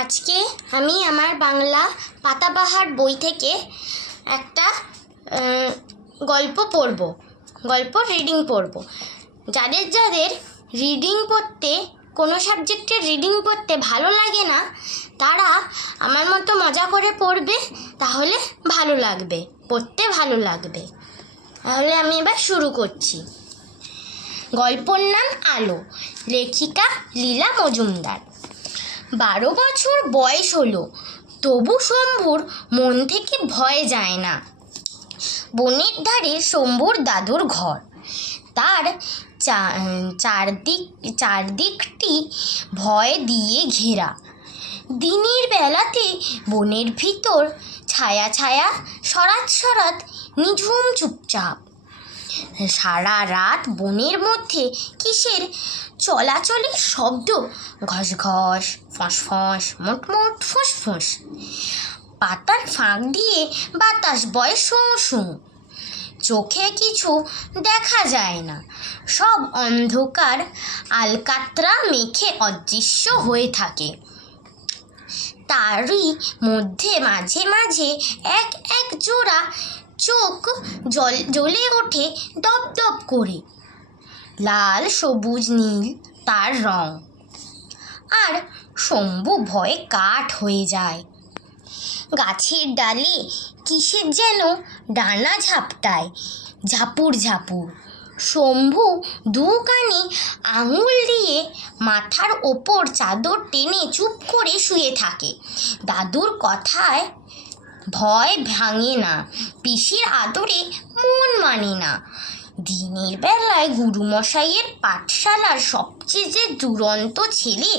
আজকে আমি আমার বাংলা পাতাবাহার বই থেকে একটা গল্প রিডিং পড়ব। যাদের যাদের রিডিং পড়তে, কোনো সাবজেক্টের রিডিং পড়তে ভালো লাগে না, তারা আমার মতো মজা করে পড়বে, তাহলে ভালো লাগবে, পড়তে ভালো লাগবে। তাহলে আমি এবার শুরু করছি। গল্পর নাম আলো, লেখিকা লীলা মজুমদার। 12 বছর বয়স হলো, তবু শম্ভুর মন থেকে ভয় যায় না। বনের ধারে শম্ভুর দাদুর ঘর। তার চারদিকটি ভয় দিয়ে ঘেরা। দিনের বেলাতে বনের ভিতর ছায়া ছায়া, সরাত নিঝুম চুপচাপ। সারা রাত বনের মধ্যে কিসের চলাচলের শব্দ, ঘস ঘস, ফস ফস, মোটমোট ফুসফুস। পাতার ফাঁক দিয়ে বাতাস বয় শোঁ শোঁ। চোখে কিছু দেখা যায় না, সব অন্ধকার আলকাতরা মেখে অদৃশ্য হয়ে থাকে। তারই মধ্যে মাঝে মাঝে এক এক জোড়া চোখ জ্বলে ওঠে দপদপ করে। লাল, সবুজ, নীল তার রং। আর শম্ভু ভয়ে কাঠ হয়ে যায়। গাছের ডালে কিসের যেন ডানা ঝাপটায়, ঝাপুর ঝাপুর। শম্ভু দু কানে আঙুল দিয়ে মাথার ওপর চাদর টেনে চুপ করে শুয়ে থাকে। দাদুর কথায় ভয় ভাঙে না, পিসির আদরে মন মানে না। দিনের বেলায় গুরুমশাইয়ের পাঠশালার সবচেয়ে দুরন্ত ছেলে,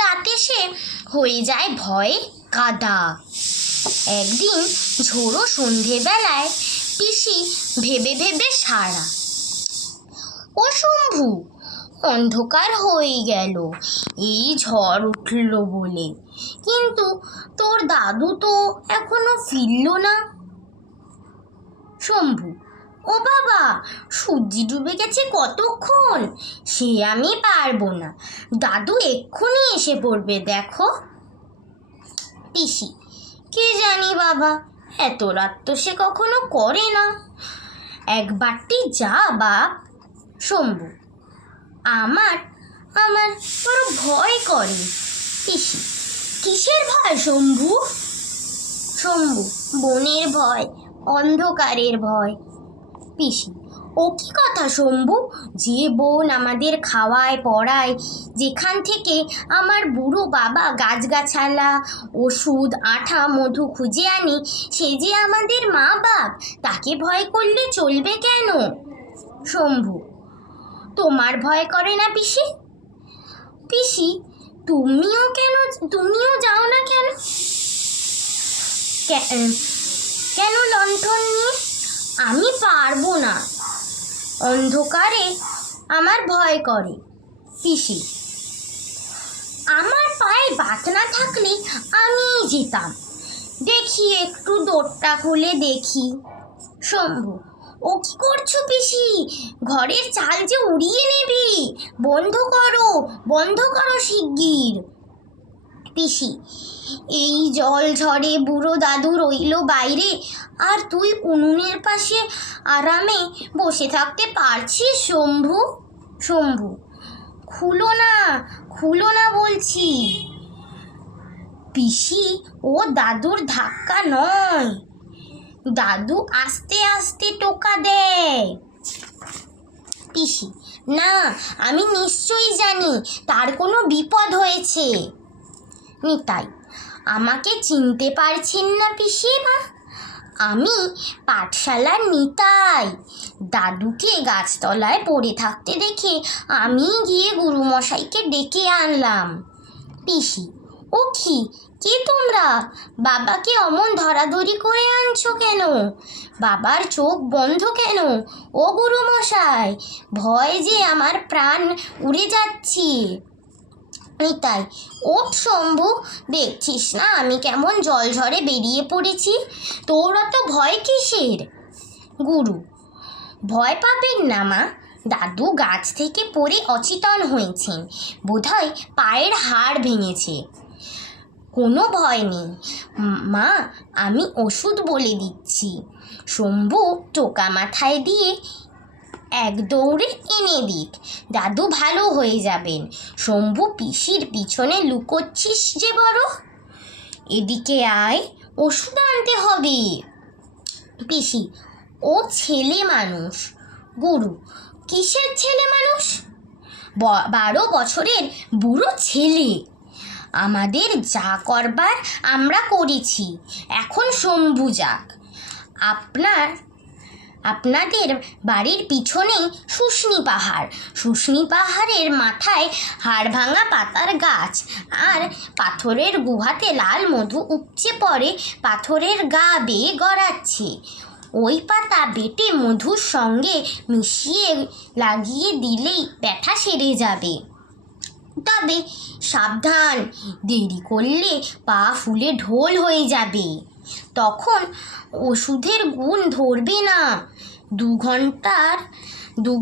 রাতে সে হয়ে যায় ভয়ে কাদা। একদিন ঝোড়ো সন্ধেবেলায় পিসি ভেবে ভেবে সারা, ও শম্ভু, অন্ধকার হয়ে গেল এই ঝড় উঠল বলে, কিন্তু তোর দাদু তো এখনো ফিরল না। শম্ভু: ও বাবা, সূর্য ডুবে গেছে কতক্ষণ, সে আমি পারবো না, দাদু এক্ষুনি এসে পড়বে, দেখো। পিসি: কে জানি বাবা, এত রাত তো সে কখনো করে না, একবারটি যা বাপ। শম্ভু: আমার বড় ভয় করে। পিসি: কিসের ভয় শম্ভু? শম্ভু: বনের ভয়, অন্ধকারের ভয়। পিসি: ও কি কথা শম্ভু, যে বোন আমাদের খাওয়ায় পড়ায়, যেখান থেকে আমার বুড়ো বাবা গাছগাছালা, ওষুধ, আঠা, মধু খুঁজে আনি, সে যে আমাদের মা বাপ, তাকে ভয় করলে চলবে কেন? শম্ভু: তোমার ভয় করে না পিসি? পিসি: তুমিও যাও না কেন? কেন লণ্ঠন নিয়ে? আমি পারবো না, অন্ধকারে আমার ভয় করে। পিসি: আমার পায়ে বাত না থাকলে আমি যেতাম, দেখি একটু দোরটা খুলে দেখি। শম্ভু: ও কি করছো পিসি, ঘরের চাল যে উড়িয়ে নেবে, বন্ধ করো শিগগির। পিসি: এই জল ঝড়ে বুড়ো দাদু রইল বাইরে, আর তুই উনুনের পাশে আরামে বসে থাকতে পারছিস শম্ভু? শম্ভু: খুলো না বলছি। পিসি: ও দাদুর ধাক্কা নয়, দাদু আস্তে আস্তে টোকা দেয়। পিসি: না, আমি নিশ্চয়ই জানি তার কোনো বিপদ হয়েছে। নিতাই: আমাকে চিনতে পারছেন না পিসিমা, আমি পাঠশালার নিতাই। দাদুকে গাছতলায় পড়ে থাকতে দেখে আমি গিয়ে গুরুমশাইকে ডেকে আনলাম। পিসি: ও কি, কে তোমরা? বাবাকে অমন ধরাধরি করে আনছো কেন? বাবার চোখ বন্ধ কেন? ও গুরুমশাই, ভয় যে আমার প্রাণ উড়ে যাচ্ছে। নিতাই: ওঠ শম্ভু, দেখছিস না আমি কেমন জল ঝড়ে বেরিয়ে পড়েছি, তোর অত ভয় কিসের? গুরু: ভয় পাবেন না মা, দাদু গাছ থেকে পড়ে অচেতন হয়েছেন, বোধহয় পায়ের হাড় ভেঙেছে। কোনো ভয় নেই মা, আমি ওষুধ বলে দিচ্ছি। শম্ভু টোকা মাথায় দিয়ে এক দৌড়ে এনে দিক, দাদু ভালো হয়ে যাবেন। শম্ভু পিসির পিছনে লুকোচ্ছিস যে বড়, এদিকে আয়, ওষুধ আনতে হবে। পিসি, ও ছেলে মানুষ। গুরু, কিসের ছেলে মানুষ? 12 বছরের বুড়ো ছেলে। আমাদের যা করবার আমরা করেছি, এখন শম্ভু যাক। আপনাদের বাড়ির পিছনেই শুশনি পাহাড়। শুশনি পাহাড়ের মাথায় হাড়ভাঙা পাতার গাছ, আর পাথরের গুহাতে লাল মধু উপচে পড়ে পাথরের গা বেয়ে গড়াচ্ছে। ওই পাতা বেটে মধুর সঙ্গে মিশিয়ে লাগিয়ে দিলেই ব্যথা সেরে যাবে। তবে সাবধান, দেরি করলে পা ফুলে ঢোল হয়ে যাবে। তখন ওষুধের গুণ ধরবে না। 2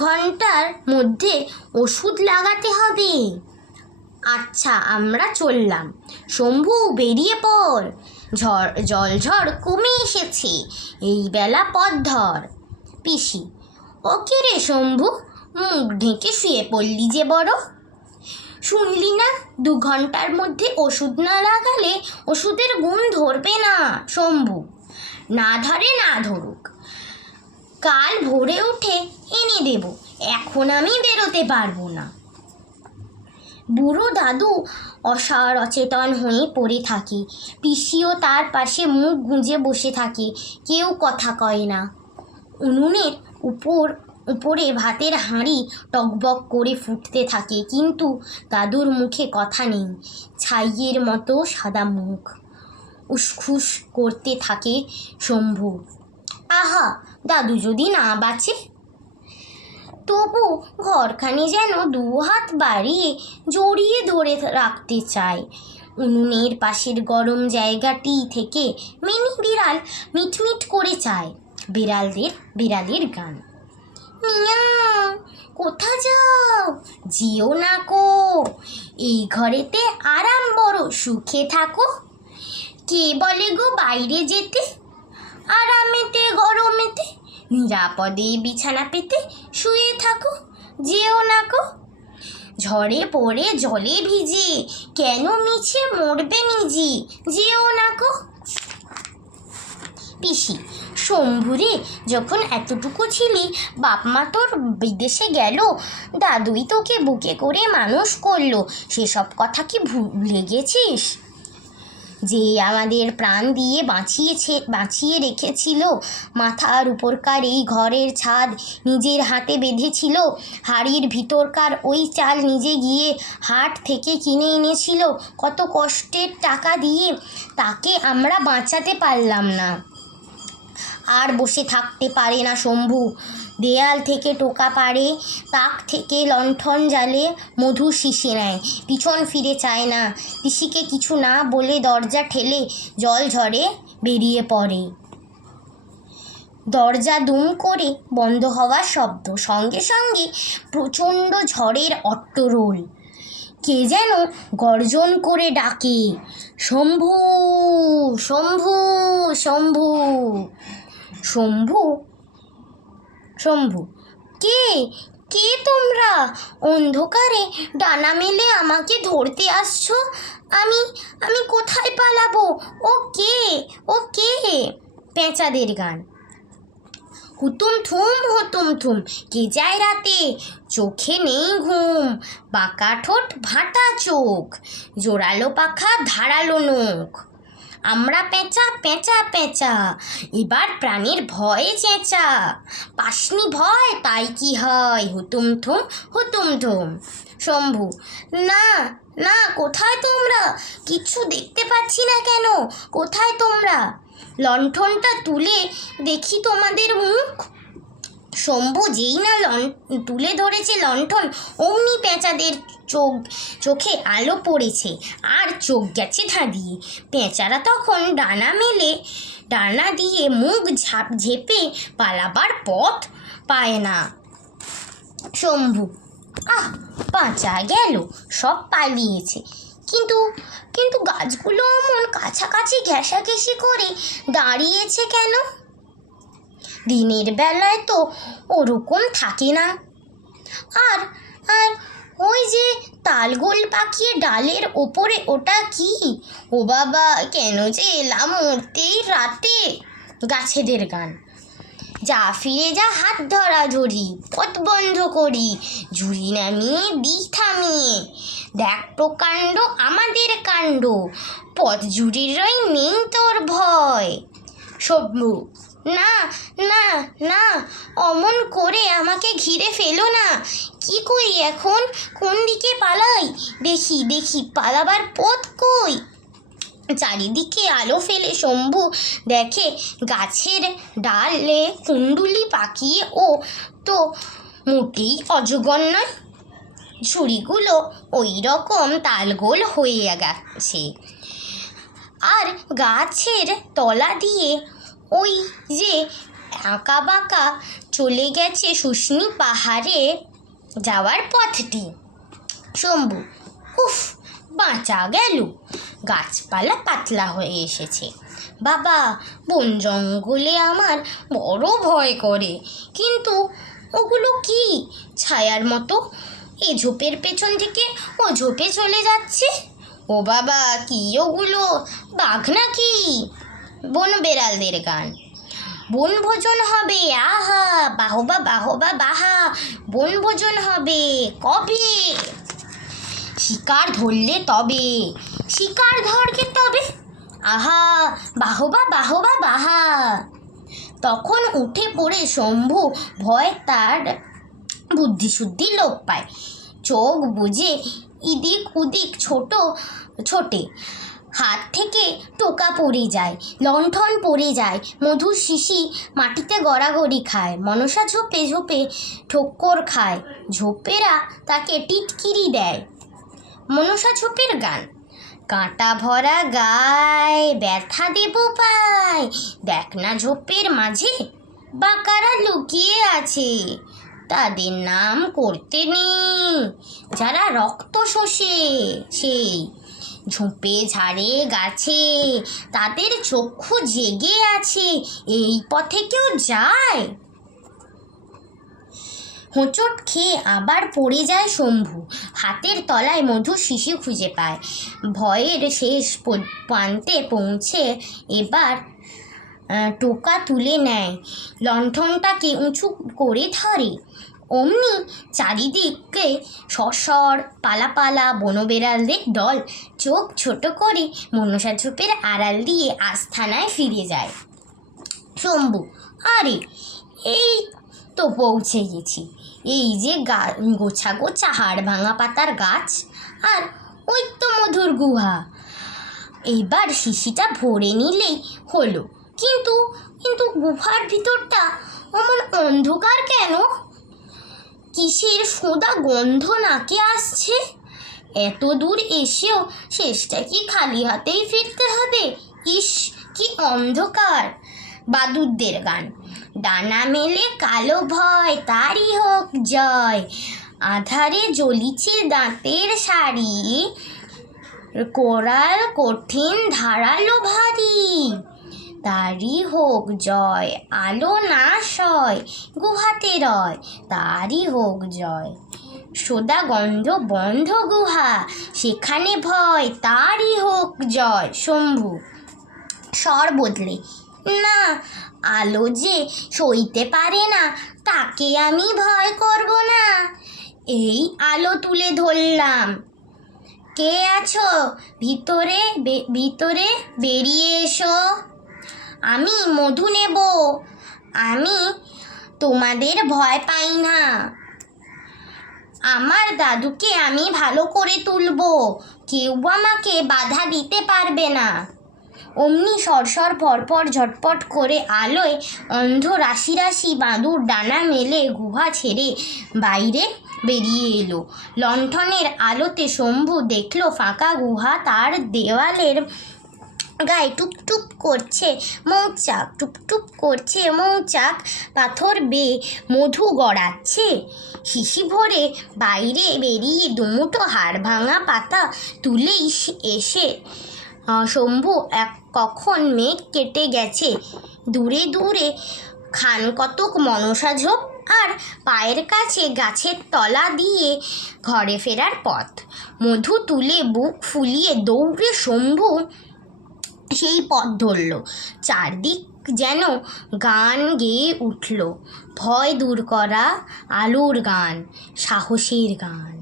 ঘন্টার মধ্যে ওষুধ লাগাতে হবে। আচ্ছা, আমরা চললাম। শম্ভু, বেরিয়ে পড়, জলঝড় কমে এসেছে, এই বেলা পথ ধর। পিসি, ওকে রে শম্ভু, মুখ ঢেকে শুয়ে পড়লি যে বড়। শুনলি না, 2 ঘন্টার মধ্যে ওষুধ না লাগালে ওষুধের গুণ ধরবে না। শম্ভু, না ধরে না ধরুক, কাল ভোরে উঠে এনে দেব, এখন আমি বেরোতে পারবো না। বুড়ো দাদু অচেতন হয়ে পড়ে থাকে। পিসিও তার পাশে মুখ গুঁজে বসে থাকে, কেউ কথা কয় না। উনুনের উপরে ভাতের হাঁড়ি টকবক করে ফুটতে থাকে, কিন্তু দাদুর মুখে কথা নেই। ছাইয়ের মতো সাদা মুখ। উসখুস করতে থাকে শম্ভু। আহা, দাদু যদি না বাঁচে। তবু ঘরখানি যেন 2 হাত বাড়িয়ে জড়িয়ে ধরে রাখতে চায়। উনুনের পাশের গরম জায়গাটি থেকে মিনি বিড়াল মিটমিট করে চায়। বিড়ালের গান। মিয়াও, কোথা যাও? যেও না কো, এই ঘরেতে আরাম বড় সুখে থাকো। কে বলে গো বাইরে যেতে? আরামেতে গরমেতে নিরাপদে বিছানা পেতে শুয়ে থাকো, যেও না কো। ঝড়ে পড়ে জলে ভিজে কেন মিছে মরবে নিজে, যেও না কো। পিসি, শম্ভুরে, যখন এতটুকু ছিলি, বাপ মা তোর বিদেশে গেল, দাদুই তোকে বুকে করে মানুষ করলো, সেসব কথা কি ভুলে গেছিস? যে আমাদের প্রাণ দিয়ে বাঁচিয়ে রেখেছিল, মাথার উপরকার এই ঘরের ছাদ নিজের হাতে বেঁধেছিল, হাড়ির ভিতরকার ওই চাল নিজে গিয়ে হাট থেকে কিনে এনেছিল কত কষ্টের টাকা দিয়ে, তাকে আমরা বাঁচাতে পারলাম না। আর বসে থাকতে পারে না শম্ভু। দেয়াল থেকে টোকা পাড়ে, তাক থেকে লণ্ঠন জ্বালে, মধু শিশে নেয়, পিছন ফিরে চায় না। পিসিকে কিছু না বলে দরজা ঠেলে জল ঝরে বেরিয়ে পড়ে। দরজা দুম করে বন্ধ হওয়ার শব্দ, সঙ্গে সঙ্গে প্রচণ্ড ঝড়ের অট্টরোল। কে যেন গর্জন করে ডাকে, শম্ভু, শম্ভু, শম্ভু। শম্ভু, শম্ভু, কে কে তোমরা? অন্ধকারে ডানা মেলে আমাকে ধরতে আসছো? আমি কোথায় পালাবো? ও কে? পেঁচাদের গান। হুতুম থুম, কে যায় রাতে, চোখে নেই ঘুম, বাঁকা ঠোঁট ভাটা চোখ, জোরালো পাখা ধারালো নখ। আমরা পেঁচা, এবার প্রাণের ভয়ে চেঁচা, পাসনি ভয় তাই কি হয়, হুতুম থুম। শম্ভু, না, কোথায় তোমরা? কিচ্ছু দেখতে পাচ্ছি না কেন, কোথায় তোমরা? লণ্ঠনটা তুলে দেখি তোমাদের মুখ। শম্ভু যেই না তুলে ধরেছে লণ্ঠন, অমনি পেঁচাদের চোখে আলো পড়েছে, আর চোখ গেছে ধাঁধিয়ে। পেঁচারা তখন ডানা দিয়ে মুখ ঝেপে পালাবার পথ পায় না। শম্ভু, বাঁচা গেল, সব পালিয়েছে, কিন্তু গাছগুলো অমন কাছাকাছি ঘেঁষাঘেঁষি করে দাঁড়িয়েছে কেন? দিনের বেলায় তো ওরকম থাকে না। আর আর ওই যে তালগোল পাকিয়ে ডালের ওপরে, ওটা কি? ও বাবা, কেন যে এলাম মরতেই রাতে। গাছেদের গান। যা ফিরে যা, হাত ধরাধরি, পথ বন্ধ করি, ঝুড়ি নামিয়ে দিই থামিয়ে, দেখ প্রকাণ্ড আমাদের কাণ্ড, পথ জুড়িরই নেই তোর ভয়। শম্ভু, না না না, অমন করে আমাকে ঘিরে ফেলো না। কি করি এখন, কোন দিকে পালাই? দেখি দেখি পালাবার পথ কই? চারিদিকে আলো ফেলে শম্ভু দেখে গাছের ডালে কুণ্ডুলি পাকিয়ে ও তো মোটেই অজগর নয়। ঝুড়িগুলো ওই রকম তালগোল হয়ে গেছে, আর গাছের তলা দিয়ে ওই যে আঁকা বাঁকা চলে গেছে শুষ্নি পাহাড়ে যাওয়ার পথটি। শম্ভু, উফ, বাঁচা গেল। গাছপালা পাতলা হয়ে এসেছে। বাবা, বন জঙ্গলে আমার বড় ভয় করে। কিন্তু ওগুলো কি ছায়ার মতো এ ঝোপের পেছন থেকে ও ঝোপে চলে যাচ্ছে? ও বাবা, কি ওগুলো, বাঘ নাকি? বন বেড়ালদের গান। বনভোজন হবে, আহা বাহবা বাহবা বাহা, বনভোজন হবে কবে? শিকার ধরলে তবে, শিকার ধরকে তবে, আহা বাহবা বাহবা বাহা। তখন উঠে পড়ে শম্ভু, ভয় তার বুদ্ধিশুদ্ধি লোপ পায়। চোখ বুজে এদিক ওদিক ছোটে, হাত থেকে টোকা পড়ে যায়, লণ্ঠন পড়ে যায়, মধুর শিশি মাটিতে গড়াগড়ি খায়, মনসা ঝোপে ঝোপে ঠোক্কর খায়, ঝোপেরা তাকে টিটকিরি দেয়। মনসা ঝোপের গান। কাঁটা ভরা গায়ে ব্যথা দেব পায়, দেখ না ঝোপের মাঝে বাঁকারা লুকিয়ে আছে, তাদের নাম করতে নেই, যারা রক্ত শোষে সেই। ঝোপে ঝাড়ে গাছে তাদের চক্ষু জেগে আছে, এই পথে কেউ যায়? হোঁচট খেয়ে আবার পড়ে যায় শম্ভু। হাতের তলায় মধুর শিশি খুঁজে পায়। ভয়ের শেষ প্রান্তে পৌঁছে এবার টোকা তুলে নেয়, লণ্ঠনটাকে উঁচু করে ধরে। অমনি চারিদিকে সরসর পালাপালা বনবেড়ালদের দল চোখ ছোট করে মনসা ঝোপের আড়াল দিয়ে আস্তানায় ফিরে যায়। শম্ভু, আরে এই তো পৌঁছে গেছি। এই যে গোছা গোছা হাড় ভাঙা পাতার গাছ, আর ওই তো মধুর গুহা। এইবার শিশিটা ভরে নিলেই হলো। কিন্তু কিন্তু গুহার ভিতরটা অমন অন্ধকার কেন? কিসের সোঁদা গন্ধ নাকে আসছে? এত দূর এসেও শেষটা কি খালি হাতেই ফিরতে হবে? ইস, কি অন্ধকার। বাদুড়দের গান। ডানা মেলে কালো ভয়, তারই হোক জয়, আধারে জ্বলিছে দাঁতের শাড়ি, কোরাল কঠিন ধারালো ভারী, তারই হোক জয়, আলো না সয়, গুহাতে রয়, তারই হোক জয়। সোদা গন্ধ বন্ধ গুহা, সেখানে ভয়, তারই হোক জয়। শম্ভু, স্বর বদলে, না, আলো যে সইতে পারে না, তাকে আমি ভয় করব না। এই আলো তুলে ধরলাম। কে আছো ভিতরে? ভিতরে বেরিয়ে এসো। আমি মধু নেব, আমি তোমাদের ভয় পাই না। আমার দাদুকে আমি ভালো করে তুলব, কেউ আমাকে বাধা দিতে পারবে না। অমনি সরসর পরপর ঝটপট করে আলোয় অন্ধ রাশি রাশি বাদুড় ডানা মেলে গুহা ছেড়ে বাইরে বেরিয়ে এলো। লণ্ঠনের আলোতে শম্ভু দেখল ফাঁকা গুহা, তার দেওয়ালের গায়ে টুপটুপ করছে মৌচাক, টুপটুপ করছে মৌচাক, পাথর বেয়ে মধু গড়াচ্ছে। শিশি ভরে বাইরে বেরিয়ে দুমুঠো হাড় ভাঙা পাতা তুলেই এসে শম্ভু কখন মেঘ কেটে গেছে, দূরে দূরে খান কতক মনসা ঝোপ, আর পায়ের কাছে গাছের তলা দিয়ে ঘরে ফেরার পথ। মধু তুলে বুক ফুলিয়ে দৌড়ে শম্ভু সেই পথ ধরল। চারদিক যেন গান গেয়ে উঠল, ভয় দূর করা আলোর গান, সাহসের গান।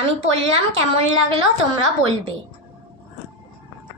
আমি পড়লাম, কেমন লাগলো তোমরা বলবে।